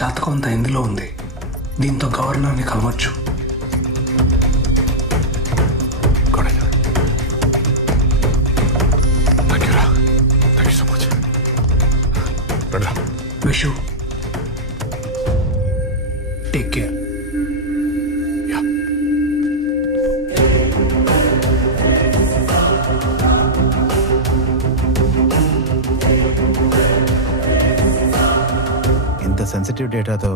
జాతకం అంతా ఇందులో ఉంది. దీంతో గవర్నర్ని కలవచ్చు. Vishu, take care. ఇంత సెన్సిటివ్ డేటాతో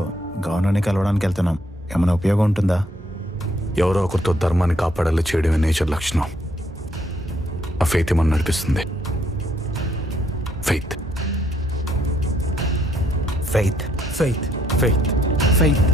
గవర్నర్ని కలవడానికి వెళ్తున్నాం. ఏమైనా ఉపయోగం ఉంటుందా? ఎవరో ఒకరితో ధర్మాన్ని కాపాడాలో చేయడమే నేచర్ లక్షణం. ఆ ఫెయిత్ ఏమన్నా నడిపిస్తుంది. Faith faith faith faith faith.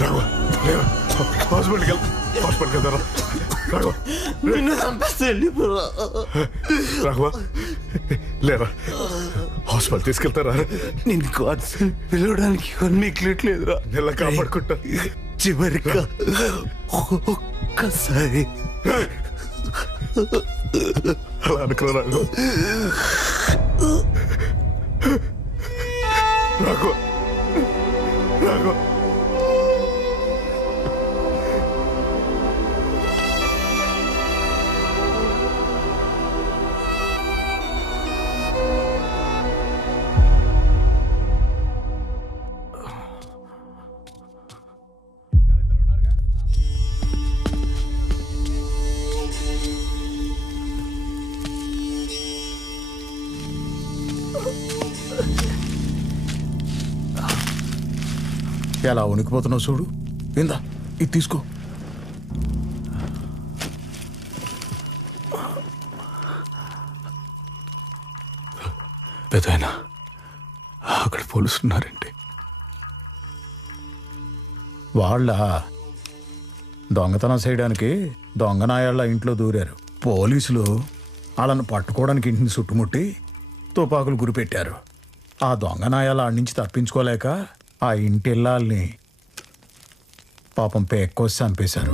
Raghava హాస్పిటల్కి వెళ్తారా? నిన్ను చంపేస్తే రాఘవ లేరా, హాస్పిటల్ తీసుకెళ్తారా? నేను కార్డ్స్ పిలవడానికి మిగిలిట్లేదురా. నెల కాపాడుకుంటా. చివరిగా ఒక్కసారి అలా అనుకున్నా రాఘవ. రాఘవ రాఘవ ఎలా ఉనికిపోతున్నావు చూడు. ఇందా ఇది తీసుకో. పెదైనా అక్కడ పోలీసులున్నారండి. వాళ్ళ దొంగతనం చేయడానికి దొంగనాయాళ్ళ ఇంట్లో దూరారు. పోలీసులు వాళ్ళను పట్టుకోవడానికి ఇంటిని చుట్టుముట్టి తుపాకులు గురిపెట్టారు. ఆ దొంగనాయాల ఆడి నుంచి తప్పించుకోలేక ఆ ఇంటి ఇల్లాల్ని పాపం పేక్కోసి చంపేశారు.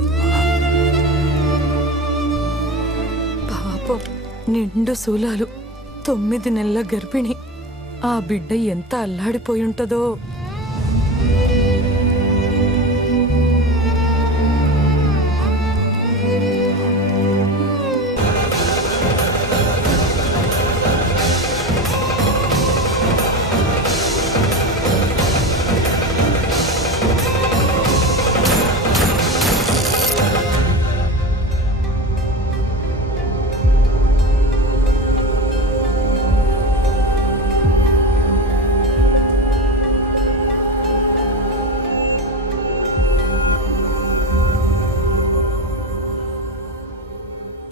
పాపం నిండు శూలాలు 9 నెలల గర్భిణి. ఆ బిడ్డ ఎంత అల్లాడిపోయి ఉంటుందో.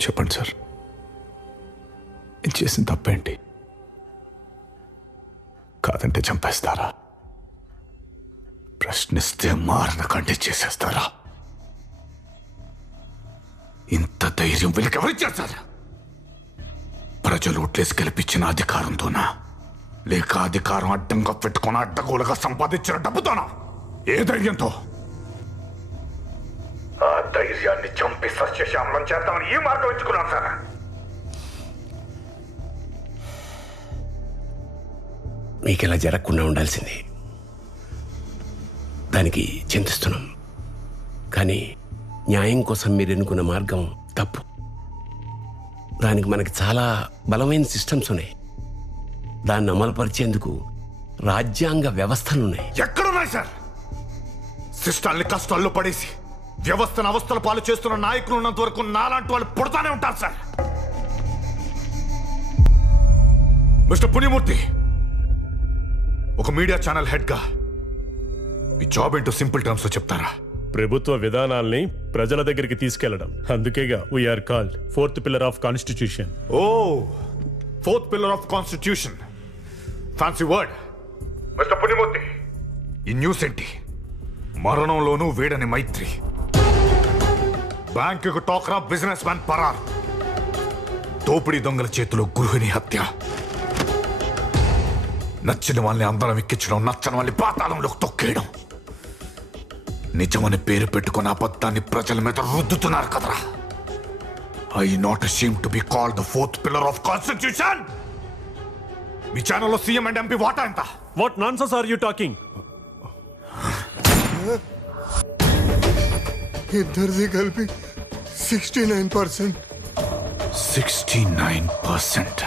చెప్పండి సార్, నేను చేసిన తప్పేంటి? కాదంటే చంపేస్తారా? ప్రశ్నిస్తే మారణ కంటే చేసేస్తారా? ఇంత ధైర్యం వీళ్ళకి ఎవరిచ్చారు సార్? ప్రజలు ఓట్లేసి గెలిపించిన అధికారంతోనా, లేక అధికారం అడ్డంగా పెట్టుకుని అడ్డగోలుగా సంపాదించిన డబ్బుతోనా? ఏ ధైర్యంతో? ఆ ధైర్యాన్ని చంపి సస్యశ్యామలం చేద్దామని ఈ మార్గం ఎంచుకున్నాను సార్. మీకు ఇలా జరగకుండా ఉండాల్సింది. దానికి చింతిస్తున్నాం. కానీ న్యాయం కోసం మీరు ఎన్నుకున్న మార్గం తప్పు. దానికి మనకి చాలా బలమైన సిస్టమ్స్ ఉన్నాయి. దాన్ని అమలుపరిచేందుకు రాజ్యాంగ వ్యవస్థలున్నాయి. ఎక్కడున్నాయి సార్? సిస్టాల్ని కష్టాల్లో పడేసి వ్యవస్థను అవస్థల పాలు చేస్తున్న నాయకులు ఉన్నంత వరకు నాలాంటి వాళ్ళు పుడతానే ఉంటారు సార్. మిస్టర్ పుణ్యమూర్తి, ఒక మీడియా ఛానల్ హెడ్ గా మీ జాబ్ ఏంటో సింపుల్ టర్మ్స్ లో చెప్తారా? ప్రభుత్వ విధానాల్ని ప్రజల దగ్గరికి తీసుకెళ్లడం. అందుకేగా we're called 4th pillar of constitution. Oh, 4th pillar of constitution, fancy word. Mister Punyamurthy, ఈ న్యూస్ ఏంటి? మరణంలోనూ వేడని మైత్రి, బ్యాంకుకు టోకరా బిజినెస్ మ్యాన్ పరార్, దోపిడీ దొంగల చేతిలో గృహిణి హత్య, నచ్చిన వాళ్ళని అందరం ఎక్కించడం, నచ్చని వాళ్ళని పాతాళంలోకి తొక్కేయడం, నిజమని పేరు పెట్టుకున్న అబద్ధాన్ని ప్రజల మీద రుద్దుతున్నారు కదరా. I not ashamed to be called the 4th pillar of constitution. మీ ఛానల్లో సీఎం అండ్ ఎంపీ వాటా ఎంత? What nonsense are you talking? ఇద్దరిది కలిపి 69%. 69%.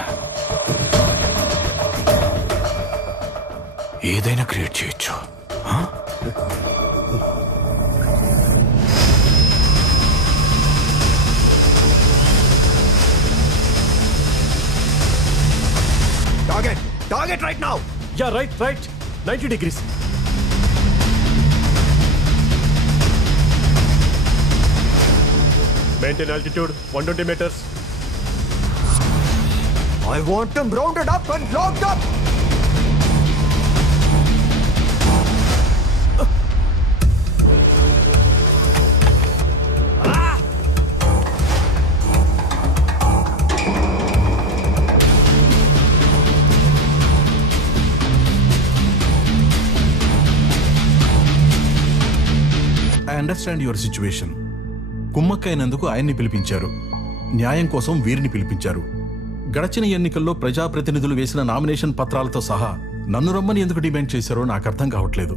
ఏదైనా క్రియేట్ చేయొచ్చు. Target right now. Yeah, right. 90 degrees. Maintain altitude 120 meters. I want them rounded up and locked up. I understand your situation. కుమ్మక్కైనందుకు ఆయన్ని పిలిపించారు, న్యాయం కోసం వీరిని పిలిపించారు. గడచిన ఎన్నికల్లో ప్రజాప్రతినిధులు వేసిన నామినేషన్ పత్రాలతో సహా నన్ను రమ్మని ఎందుకు డిమాండ్ చేశారో నాకు అర్థం కావట్లేదు.